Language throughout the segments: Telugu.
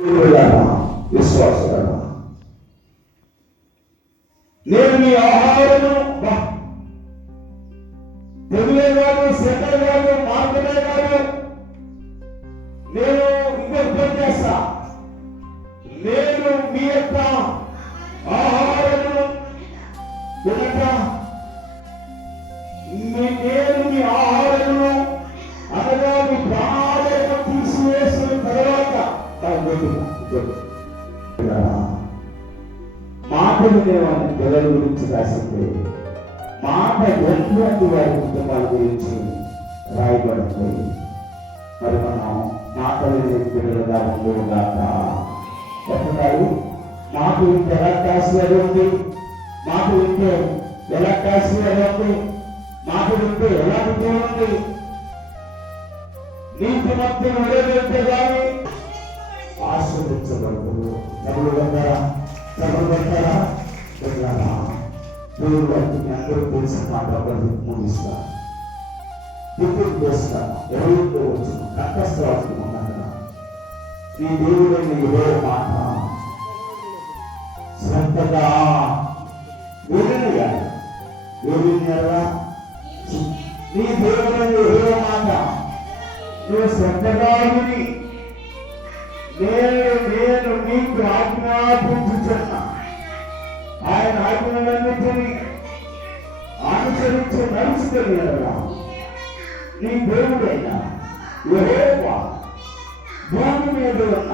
విశ్వాసులారా, నేను మీ ఆహారము తెగులే కాదు, శ్రద్ధ కాదు, మార్గమే కాదు. నేను ఇంకొక చేస్తా, నేను మీ యొక్క ఆహారము తినక, నేను మీ ఆహారము అనగా మీ ప్రాణాలను తీసివేసిన తర్వాత మాట వినేవాడిని పిల్లల గురించి రాసింది, మాట ఎటువంటి వారి కుటుంబాల గురించి రాయబడుతుంది. మరి మనం మాట వినే పిల్లలుగా ఉండేగాక. చెప్తున్నారు, మాట వింటే ఎలా కాశీలో ఉంది, మాట వింటే ఎలా కాశీలో ఉంది, మాట వింటే ఎలా ఉంది. నీతి మొత్తం విడగలితే కానీ ఆశ్రదించబడుతుంది. చదువు పెట్టారా, చదువు పెట్టారా, పెట్టారా? దేవుడు వాటిని అందరూ తెలిసిన మాట ఒకటి ముగిస్తాను, ఇప్పుడు చేస్తాను, ఎవరితో వచ్చిన కంఠస్థవాసం ఉన్నాను. నీ దేవుడైన ఇదే మాట శ్రద్ధగా వినగా విన్నారా? నీ దేవుడైన ఇదే మాట నువ్వు శ్రద్ధగా విని నేను నీకు ఆజ్ఞాపించుచున్నా ఆయన ఆజ్ఞలన్నిటినీ అనుసరించి నడుచుకొని నీ దేవుడైనా యెహోవా భూమి మీద ఉన్న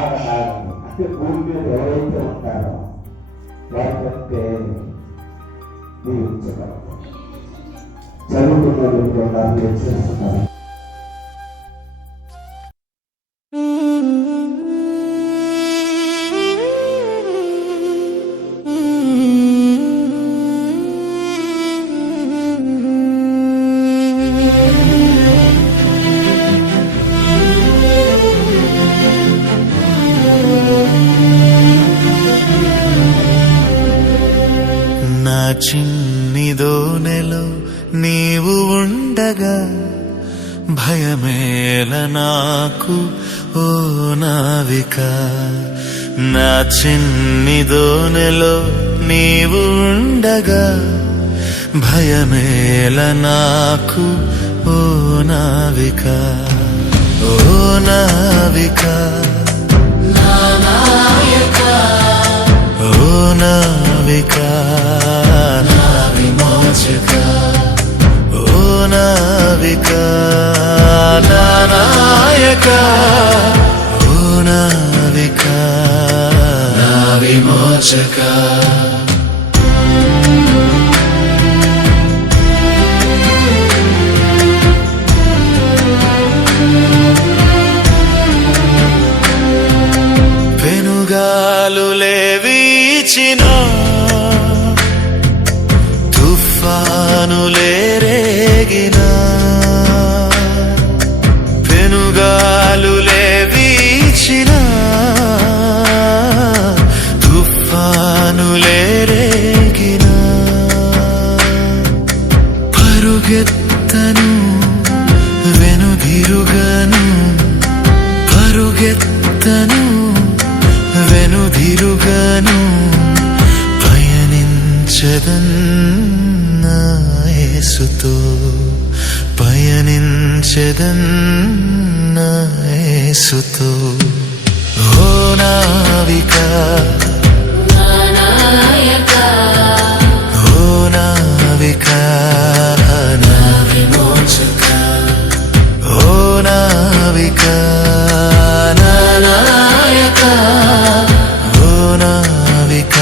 ఆగనాగండి. అంటే భూమి మీద ఎవరైతే ఉంటారో వారికంటే దీవించగలరు. చదువుకున్న చేస్తున్నారు. చిన్నిదోనెలో నీవు ఉండగా భయమేల నాకు ఓ నావిక. నా చిన్నిదోనెలో నీవు ఉండగా భయమేల నాకు ఓ నావిక. ఓ నావిక, ఓ నావిక, నా విమోచక. ఓ నావిక, నా నాయక. ఓ నావిక, నా విమోచక. పెనుగాలులే వీచిన తుఫానులే రేగిన, పెనుగాలులే వీచిన తుఫానులే రేగిన, పరుగెత్తను వెనుదిరుగను, పరుగెత్తను వెనుదిరుగను, పయనించదన్నా యేసుతో, పయనించదన్నా యేసుతో. ఓ నావిక, ఓ నావిక, నా విమోచక. ఓ నావిక, నా నాయక. ఓ నావిక,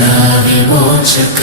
నా విమోచక.